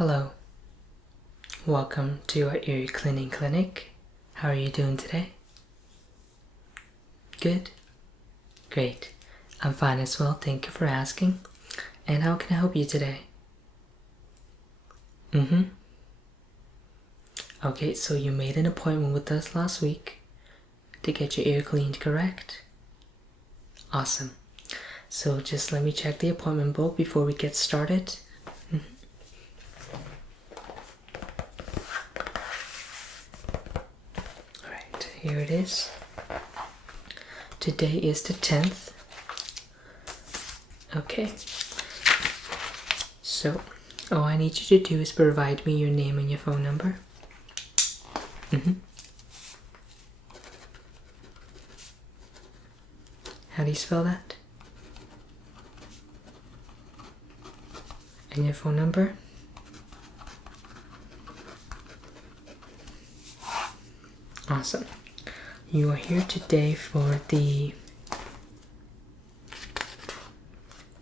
Hello, welcome to our ear cleaning clinic. How are you doing today? Good? Great. I'm fine as well, thank you for asking. And how can I help you today? Okay, so you made an appointment with us last week to get your ear cleaned, correct? Awesome. So just let me check the appointment book before we get started. Alright, here it is. Today is the 10th. Okay. So, all I need you to do is provide me your name and your phone number. How do you spell that? And your phone number? Awesome. You are here today for the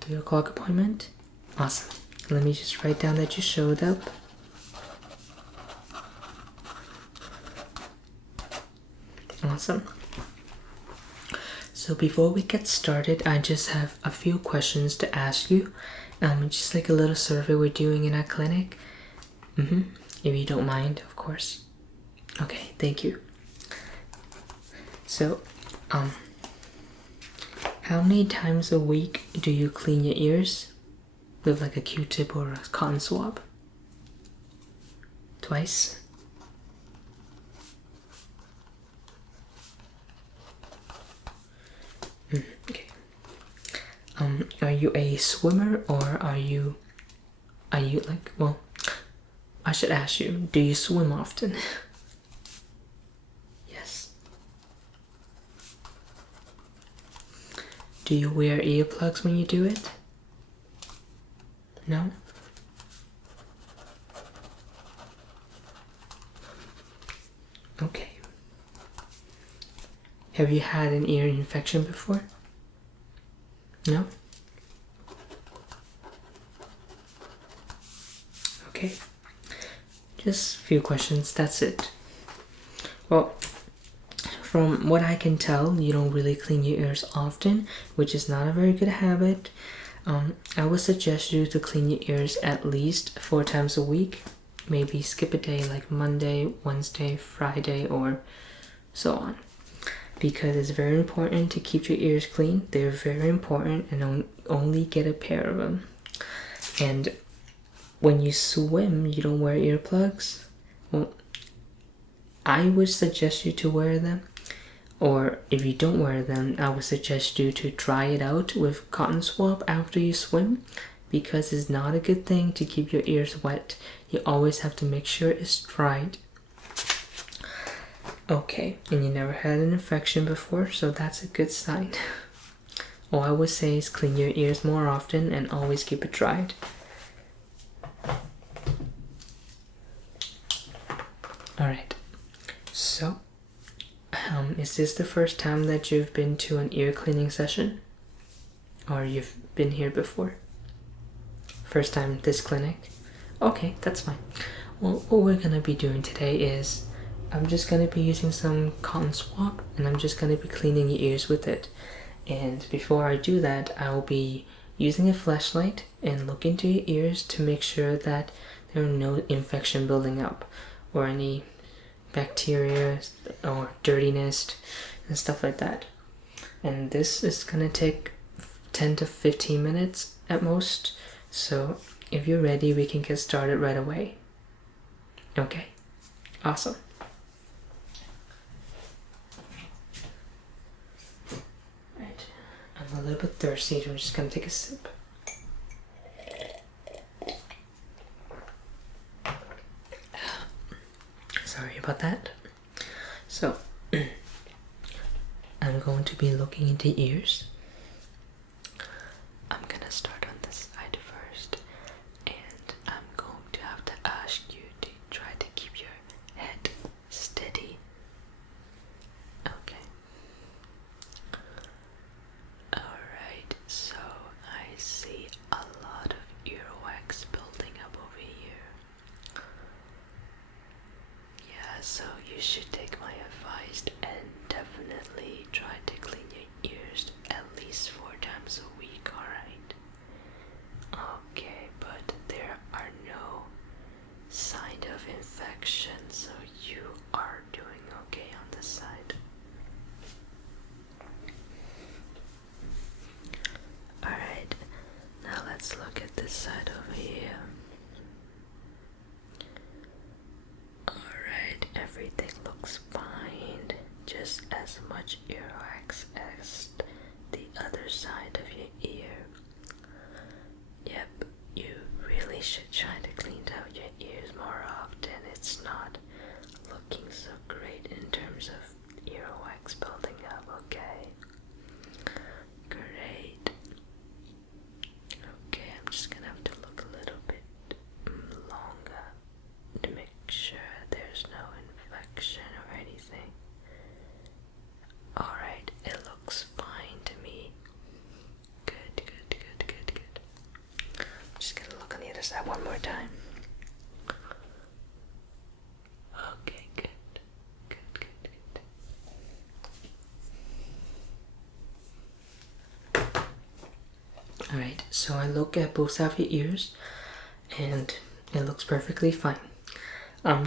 3 o'clock appointment? Awesome. Let me just write down that you showed up. Awesome. So before we get started, I just have a few questions to ask you. Just like a little survey we're doing in our clinic. If you don't mind, of course. Okay, thank you. So, how many times a week do you clean your ears with like a Q-tip or a cotton swab? Twice? Okay. Are you a swimmer or are you like, well, I should ask you, do you swim often? Yes. Do you wear earplugs when you do it? No? Okay. Have you had an ear infection before? No? Okay. Just a few questions, that's it. Well, from what I can tell, you don't really clean your ears often, which is not a very good habit. I would suggest you to clean your ears at least 4 times a week. Maybe skip a day like Monday, Wednesday, Friday, or so on. Because it's very important to keep your ears clean. They're very important, and only get a pair of them. And when you swim, you don't wear earplugs. Well, I would suggest you to wear them. Or if you don't wear them, I would suggest you to try it out with cotton swab after you swim, because it's not a good thing to keep your ears wet. You always have to make sure it's dried. Okay, and you never had an infection before, so that's a good sign. All I would say is clean your ears more often and always keep it dried. Alright, so is this the first time that you've been to an ear cleaning session? Or you've been here before? First time this clinic? Okay, that's fine. Well, what we're gonna be doing today is I'm just gonna be using some cotton swab, and I'm just gonna be cleaning your ears with it. And before I do that, I will be using a flashlight and look into your ears to make sure that there are no infection building up or any bacteria or dirtiness and stuff like that. And this is gonna take 10 to 15 minutes at most. So if you're ready, we can get started right away. Okay, awesome. Right, I'm a little bit thirsty, so I'm just gonna take a sip. Sorry about that. So, I'm going to be looking into ears. I'm gonna start on this side first, and I'm going to have to ask you to try to keep your head steady. Okay. Alright, so I see a lot of earwax building up over here. time. Okay, good. Alright, so I look at both sides of your ears and it looks perfectly fine.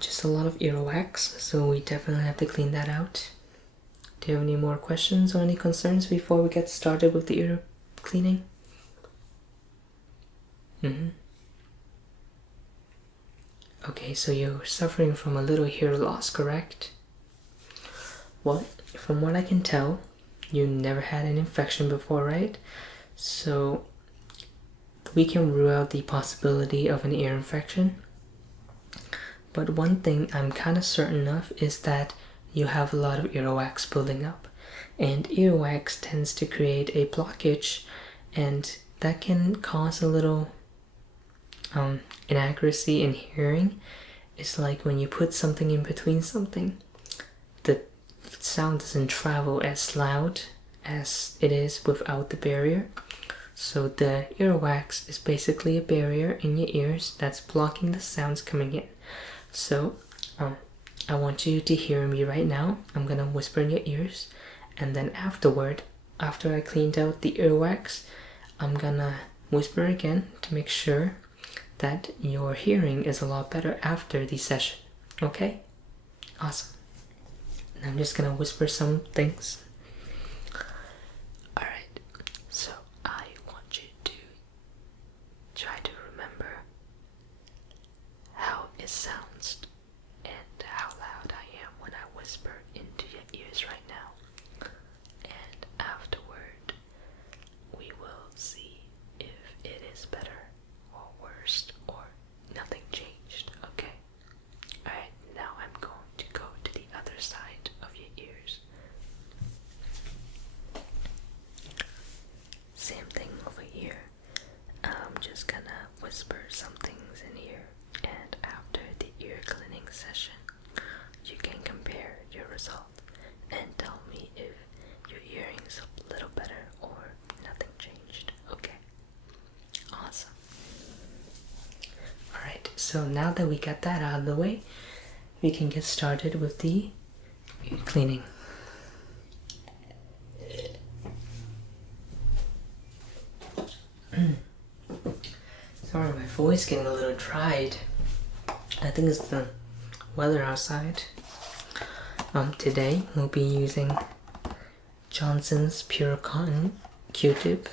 Just a lot of earwax, so we definitely have to clean that out. Do you have any more questions or any concerns before we get started with the ear cleaning? Okay, so you're suffering from a little hair loss, correct? Well, from what I can tell, you never had an infection before, right? So we can rule out the possibility of an ear infection. But one thing I'm kind of certain of is that you have a lot of earwax building up. And earwax tends to create a blockage, and that can cause a little inaccuracy in hearing. It's like when you put something in between something, the sound doesn't travel as loud as it is without the barrier. So the earwax is basically a barrier in your ears that's blocking the sounds coming in. So I want you to hear me right now. I'm gonna whisper in your ears, and then afterward, after I cleaned out the earwax, I'm gonna whisper again to make sure that your hearing is a lot better after the session. Okay? Awesome. And I'm just gonna whisper some things. Alright, so I want you to try to remember how it sounds and how loud I am when I whisper into your ears right now. And afterward, we will see if it is better or worse or nothing changed, okay? Alright, now I'm going to go to the other side of your ears. Same thing over here. I'm just gonna whisper some things in here, and after the ear cleaning session, you can compare your result and tell me if your hearing's a little better or nothing changed, okay? Awesome. Alright, so now that we got that out of the way, we can get started with the ear cleaning. Sorry, my voice getting a little dried. I think it's the weather outside. Today we'll be using Johnson's Pure Cotton Q-tip.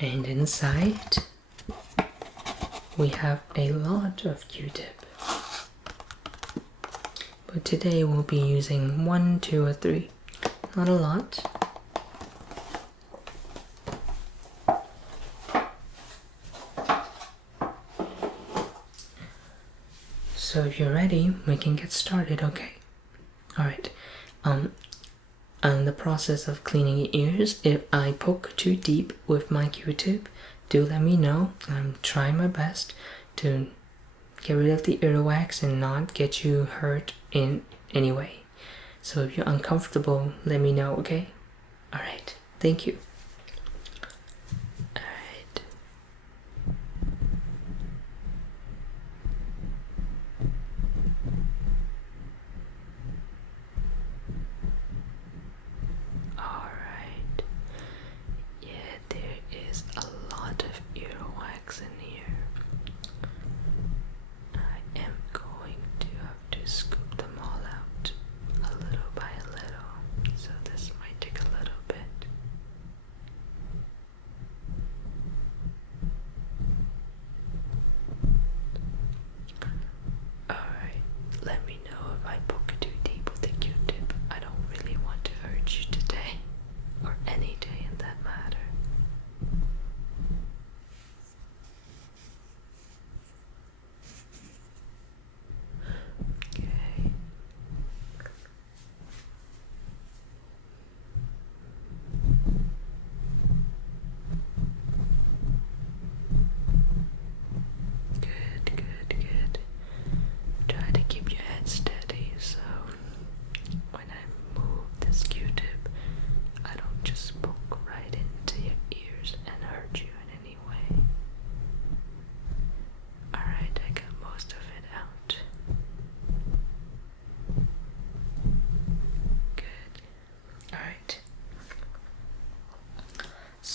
And inside we have a lot of Q-tip. But today we'll be using 1, 2, or 3. Not a lot. So if you're ready, we can get started, okay? Alright. In the process of cleaning your ears, if I poke too deep with my Q-tip, do let me know. I'm trying my best to get rid of the earwax and not get you hurt in any way. So if you're uncomfortable, let me know, okay? Alright, thank you. Alright. Alright. Yeah, there is a lot of earwax in here. I am going to have to scoop them all out a little by a little, so this might take a little bit.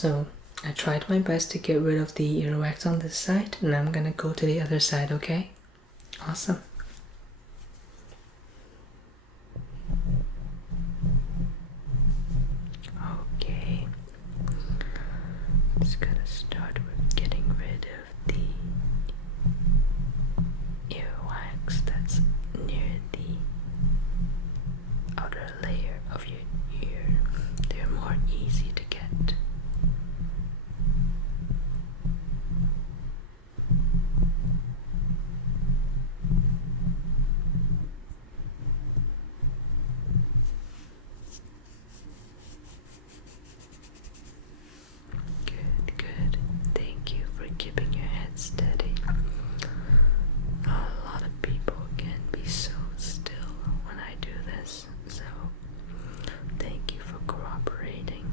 So I tried my best to get rid of the earwax on this side, and I'm gonna go to the other side, okay? Awesome. Okay. Just gonna start with getting rid of the earwax that's near the outer layer of your ear. They're more easy to get. Good, good. Thank you for keeping your head steady. A lot of people can be so still when I do this, so thank you for cooperating.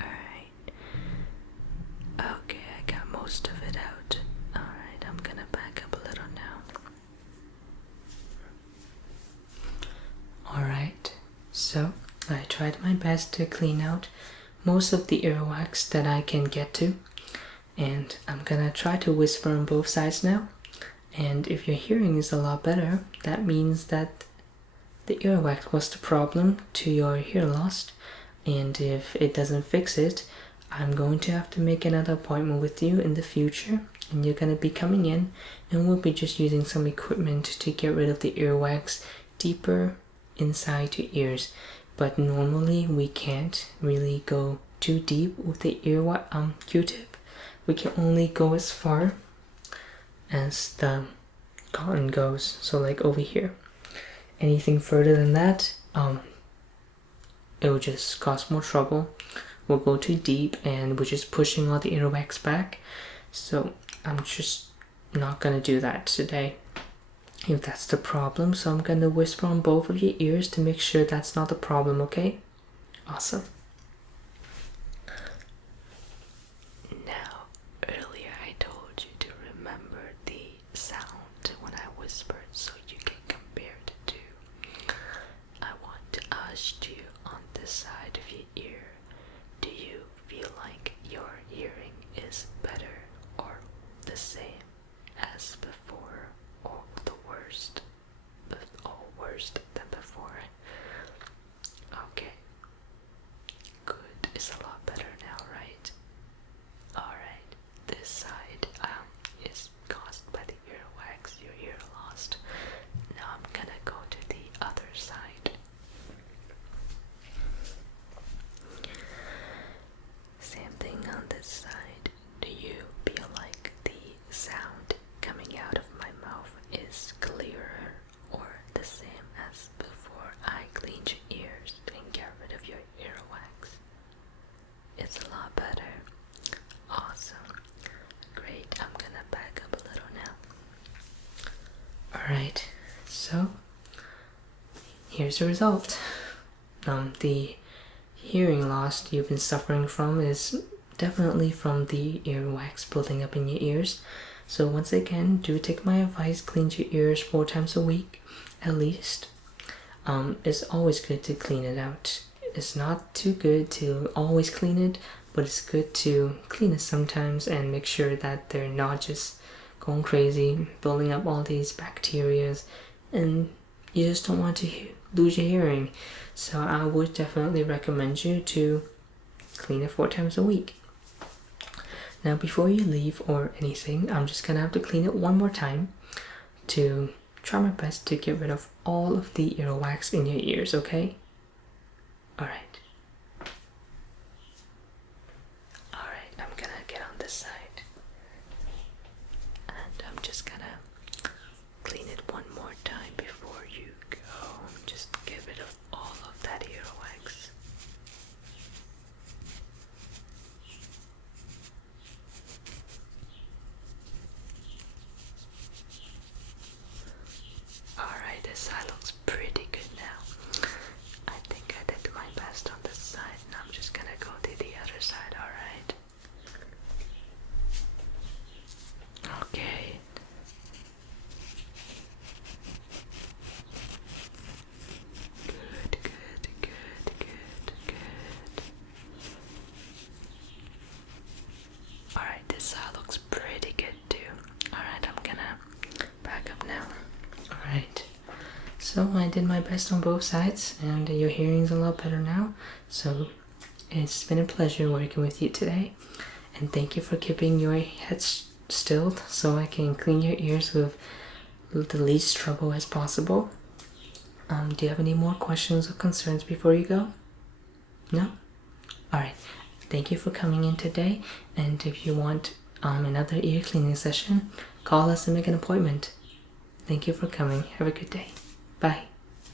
Alright. Okay, I got most of it out. Alright, I'm gonna back up a little now. Alright, so I tried my best to clean out most of the earwax that I can get to, and I'm gonna try to whisper on both sides now. And if your hearing is a lot better, that means that the earwax was the problem to your hear loss, and if it doesn't fix it, I'm going to have to make another appointment with you in the future, and you're gonna be coming in, and we'll be just using some equipment to get rid of the earwax deeper inside your ears. But normally we can't really go too deep with the Q-tip. We can only go as far as the cotton goes, so like over here. Anything further than that, it will just cause more trouble. We'll go too deep and we're just pushing all the earwax back. So I'm just not gonna do that today, if that's the problem. So I'm gonna whisper on both of your ears to make sure that's not the problem, okay? Awesome. Now, earlier I told you to remember the sound when I whispered so you can compare the two. I want to ask you on this side of your ear, do you feel like your hearing is better or the same as before, or the worst, or worse than before? Okay, good. It's a lot better now, right? Alright, this side is caused by the earwax, your ear lost. Now I'm gonna go to the other side. Same thing on this side. Do you feel like the sound coming out of my mouth is clearer or the same as before I cleaned your ears and get rid of your earwax? It's a lot better. Awesome. Great. I'm gonna back up a little now. Alright, so here's the result. The hearing loss you've been suffering from is definitely from the earwax building up in your ears. So once again, do take my advice, clean your ears 4 times a week at least. It's always good to clean it out. It's not too good to always clean it, but it's good to clean it sometimes and make sure that they're not just going crazy, building up all these bacteria, and you just don't want to lose your hearing. So I would definitely recommend you to clean it 4 times a week. Now before you leave or anything, I'm just gonna have to clean it one more time to try my best to get rid of all of the earwax in your ears, okay? Alright. Alright, I'm gonna get on this side. And I'm just gonna clean it one more time before you go. Just get rid of all of that earwax. Alright, this side looks pretty good now. I think I did my best on So I did my best on both sides, and your hearing's a lot better now. So it's been a pleasure working with you today, and thank you for keeping your head stilled so I can clean your ears with the least trouble as possible. Do you have any more questions or concerns before you go? No? Alright, thank you for coming in today, and if you want another ear cleaning session, call us and make an appointment. Thank you for coming. Have a good day. Bye.